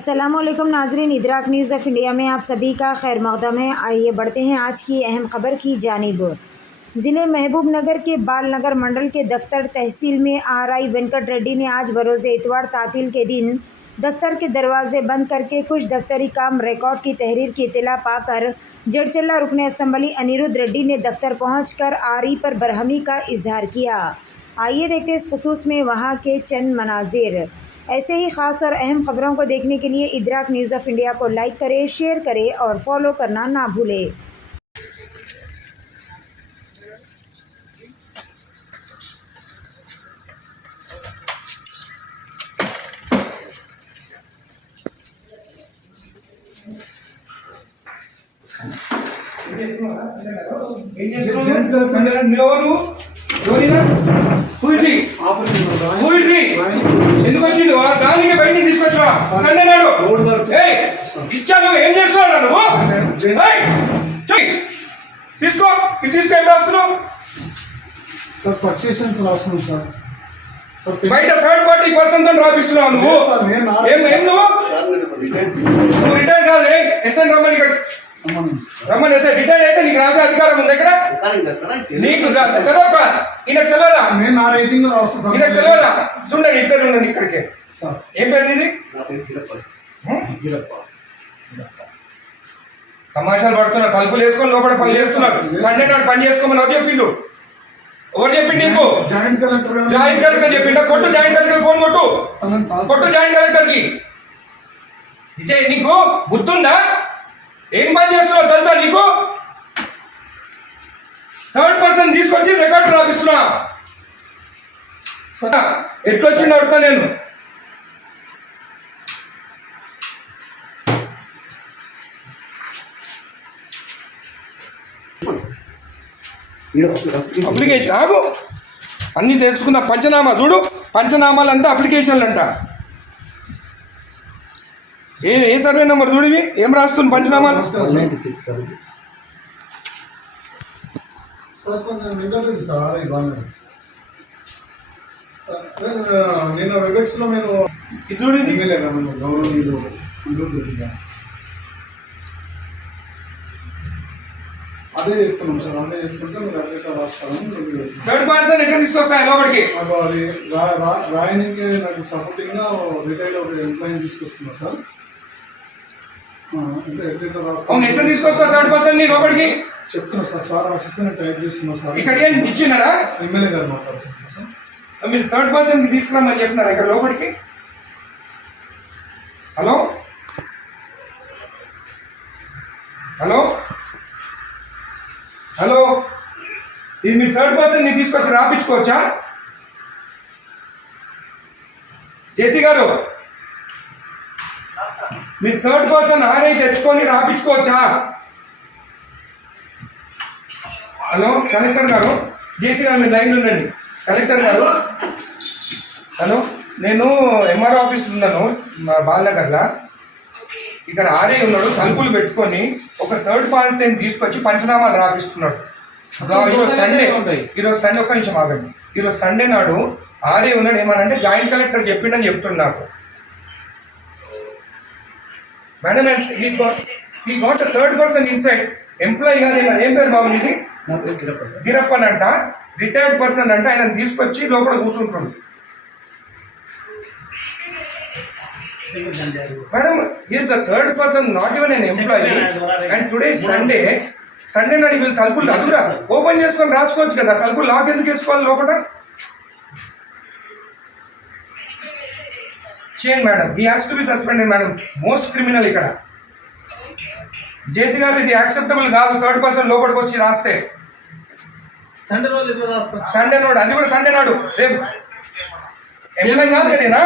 अस्सलामुअलैकुम नाज़रीन, इदराक news of India में आप सभी का खैर मक़दम है। आइए बढ़ते हैं आज की अहम खबर की जानिब। ज़िले महबूब नगर के बाल नगर मंडल के दफ्तर तहसील में आरआई वेंकट रेड्डी ने आज बरोज़ इतवार तातील के दिन दफ्तर के दरवाजे बंद करके कुछ दफ्तरी काम रिकॉर्ड की तहरीर की इत्तला पाकर जड़चल्ला रुकन असम्बली अनिरुद्ध रेड्डी ने दफ्तर पहुंचकर आरई पर बरहमी का इजहार किया। आइए देखते हैं इस खुसूस में वहां के चंद मनाजिर। ऐसे ही ख़ास और अहम खबरों को देखने के लिए इदराक न्यूज़ ऑफ इंडिया को लाइक करें, शेयर करें और फॉलो करना ना भूलें। ఎందుకు వచ్చిండు దానికి బయటికి తీసుకొచ్చా సండే నాడు ఇచ్చాను ఏం చేస్తున్నాడు నువ్వు తీసుకో ఇది తీసుకో ఏం రాస్తున్నావు సార్ సక్సెషన్స్ రాస్తున్నాం సార్ బయట థర్డ్ పార్టీ పర్సన్ తో రాపిస్తున్నావు నువ్వు ఏం నువ్వు రిటైర్ కాదు ఎస్ఎన్ రమ్మని ఇక్కడ రమ్మని ఎస్ఐ రిటైర్ అయితే నీకు రాసే అధికారం ఉంది ఇక్కడ నీకు తెలియదా ఈయనకు తెలియదా నేను నా రేటింగ్ లో రాస్తాను ఈయనకు తెలియదా చూడండి ఇద్దరు ఉండండి ఇక్కడికి ఏం పేరు నీది తమాషాలు పడుతున్నారు తలుపులు వేసుకొని లోపల పని చేస్తున్నారు సండే నాడు పని చేసుకోమని ఎవరు చెప్పిండు నీకు జాయింట్ కలెక్టర్ చెప్పిండా కొట్టు జాయింట్ కలెక్టర్ ఫోన్ కొట్టు జాయింట్ కలెక్టర్ కి ఇదే నీకు బుద్ధుందా ఏం పని చేస్తున్నావు తెలుసా నీకు థర్డ్ పర్సన్ తీసుకొచ్చి రికార్డు రాపిస్తున్నా ఎట్లొచ్చింది అడుగుతా నేను అప్లికేషన్ ఆగు అన్ని తెలుసుకున్న పంచనామా చూడు పంచనామాలు అంతా అప్లికేషన్లు అంట ఏ సర్వే నెంబర్ చూడు ఇవి ఏం రాస్తుంది పంచనామాలు నేను వెబెక్స్ లో నేను చూడండి గౌరవనీయులు అదే చెప్తున్నాం సార్ అదే చెప్తుంటే మీరు అదే రాస్తాను థర్డ్ పర్సన్ ఎక్కడ తీసుకొస్తాయి లోపలికి నాకు అది రాయనికి నాకు సపోర్టింగ్ గా రిటైల్ ఒక ఎంప్లాయీ తీసుకొస్తున్నా సార్ అవును ఎట్లా తీసుకొస్తావు థర్డ్ పర్సన్ నీ లోపలికి చెప్తున్నా సార్ రాసిస్తే నేను టైప్ చేస్తున్నా సార్ ఇక్కడ ఏం ఇచ్చినారా ఎమ్మెల్యే గారు మాట్లాడుతున్నా సార్ మీరు థర్డ్ పర్సన్ కి తీసుకురామని చెప్పినారా ఇక్కడ లోపలికి హలో హలో హలో ఇది మీరు థర్డ్ పర్సన్ ని తీసుకొచ్చి రాపించుకోవచ్చా జేసీ గారు మీరు థర్డ్ పర్సన్ ఆర్ఐ తెచ్చుకొని రాపించుకోవచ్చా హలో కలెక్టర్ గారు జేసీ గారు మీరు లైన్లో ఉండండి కలెక్టర్ గారు హలో నేను ఎంఆర్ఓ ఆఫీస్ ఉన్నాను మా బాలనగర్లో ఇక్కడ ఆర్ఐ ఉన్నాడు తలుపులు పెట్టుకొని ఒక థర్డ్ పార్టీని తీసుకొచ్చి పంచనామాలు రాపిస్తున్నాడు ఈరోజు సండే ఒక్క నిమిషం ఆగండి ఈరోజు సండే నాడు ఆర్ఐ ఉన్నాడు ఏమనంటే జాయింట్ కలెక్టర్ చెప్పిండని చెప్తున్నాడు నాకు మేడం ఈ got third person inside employee కాదు ఏం పేరు బాబు ఇది గిరప్పన్ అంట రిటైర్డ్ పర్సన్ అంటే ఆయన తీసుకొచ్చి లోపల కూర్చుంటుంది madam is the third person not even n employee and today Sunday నాడు వీళ్ళు తలుపులు అదురా ఓపెన్ చేసుకొని రాసుకోవచ్చు కదా తలుపులు లాక్ ఎందుకు వేసుకోవాలి లోపల చేయండి madam he has to be suspended madam most criminal ఇక్కడ జేసీ గారు ఇది యాక్సెప్టబుల్ కాదు థర్డ్ పర్సన్ లోపలికి వచ్చి రాస్తే సండే నాడు అది కూడా సండే నాడు రేపు ఎంప్లాయ్ కాదు కదేనా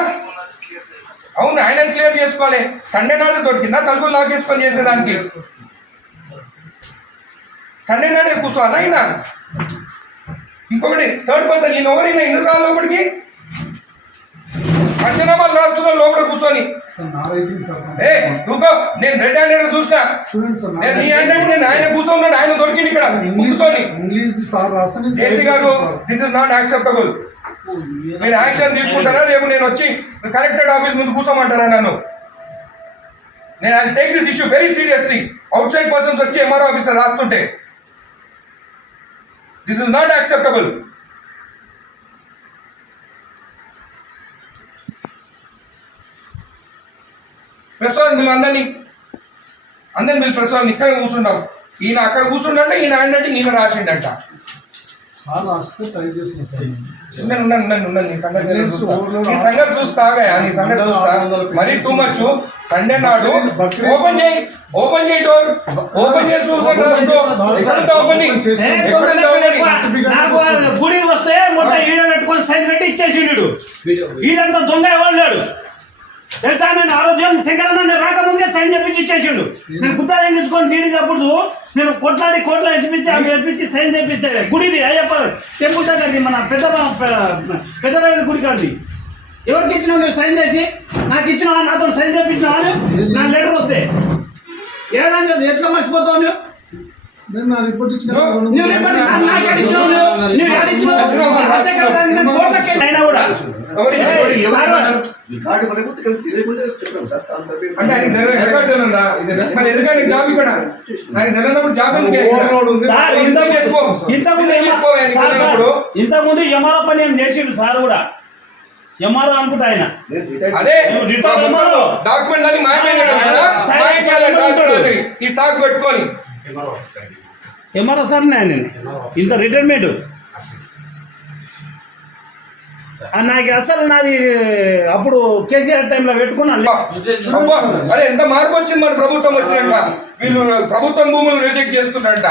అవును ఆయన క్లియర్ చేసుకోవాలి సండే నాడు దొరికిందా తలుపులు లాక్ చేసుకొని చేసేదానికి సండే నాడే కూర్చోవాలా ఆయన ఇంకొకటి థర్డ్ పర్సన్ ఈయన ఎవరైనా ఎందుకు రావాలి లోపలికి పంచనామాలు రాస్తున్నావు లోపల కూర్చొని నేను రెడ్ హ్యాండెడ్ చూసినా నీ హ్యాండెడ్ నేను ఆయన కూర్చోన్నాడు ఆయన దొరికింది ఇక్కడ కూర్చొని జేసీ గారు దిస్ ఇస్ నాట్ యాక్సెప్టబుల్ మీరు యాక్షన్ తీసుకుంటారా రేపు నేను వచ్చి కలెక్టరేట్ ఆఫీస్ ముందు కూర్చోమంటారా నన్ను నేను I take this issue very seriously. Outside persons వచ్చి ఎంఆర్ఓ ఆఫీసర్ రాస్తుంటే this is not acceptable. Press వాళ్ళు మీరు అందరినీ మీరు ప్రెస్ వాళ్ళని ఇక్కడ కూర్చుంటాం. ఈయన అక్కడ కూర్చుంటే ఈయన ఏంటంటే ఈయన రాసిండంట. సార్ రాస్తే ట్రై చేస్తున్నా సార్. ఉండండి నీ సంగతి చూస్తాగా నీ సంగతి చూస్తా. మరీ టూ మచ్. సండే నాడు ఓపెన్ చేయి డోర్ ఓపెన్ చేసి గుడికి వస్తే మొత్తం ఈడ పెట్టుకొని సైన్ పెట్టి ఇచ్చేసిండు. ఈడంతా దొంగ ఎవరు తెలుసా? నేను ఆరోగ్యం శంకరన్న రాకముందే సైన్ చెప్పించి ఇచ్చేసిండు. నేను గుత్తా తెచ్చుకొని నీడికి అప్పుడు నేను కొట్లాడి కోట్ల ఎత్తిపించి ఆమె ఎత్తిపించి సైన్ చేపిస్తాడు. గుడిది అయ్యప్ప టెంపుల్ దగ్గరది మన పెద్ద గుడి కాదు. ఎవరికి ఇచ్చినావు నువ్వు సైన్ చేసి? నాకు ఇచ్చినావా? నాతో సైన్ చేపించినావా? నా లెటర్ వస్తే ఏదైనా చెప్పి ఎట్లా మర్చిపోతావు నువ్వు? నేను నా రిపోర్ట్ ఇచ్చిన అంటే ఎందుకంటే జాబ్ ఇక్కడ తెలియనప్పుడు జాబ్ ఇంతకుముందు ఎంఆర్ఓ పని ఏం చేసిండు సార్ కూడా. ఎంఆర్ఓ అనుకుంటా ఆయన. అదే డాక్యుమెంట్ అని ఈ సాగు పెట్టుకొని ఎంఆర్ఓ సార్ నేను ఇంత రిటైర్మెంట్ నాకు అసలు నాది అప్పుడు కేసీఆర్ టైంలో పెట్టుకున్నాను. అరే ఎంత మార్పు వచ్చింది మన ప్రభుత్వం వచ్చినాక. వీళ్ళు ప్రభుత్వం భూములు రిజెక్ట్ చేస్తున్నారంట.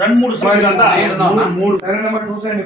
రెండు మూడు మూడు చూసండి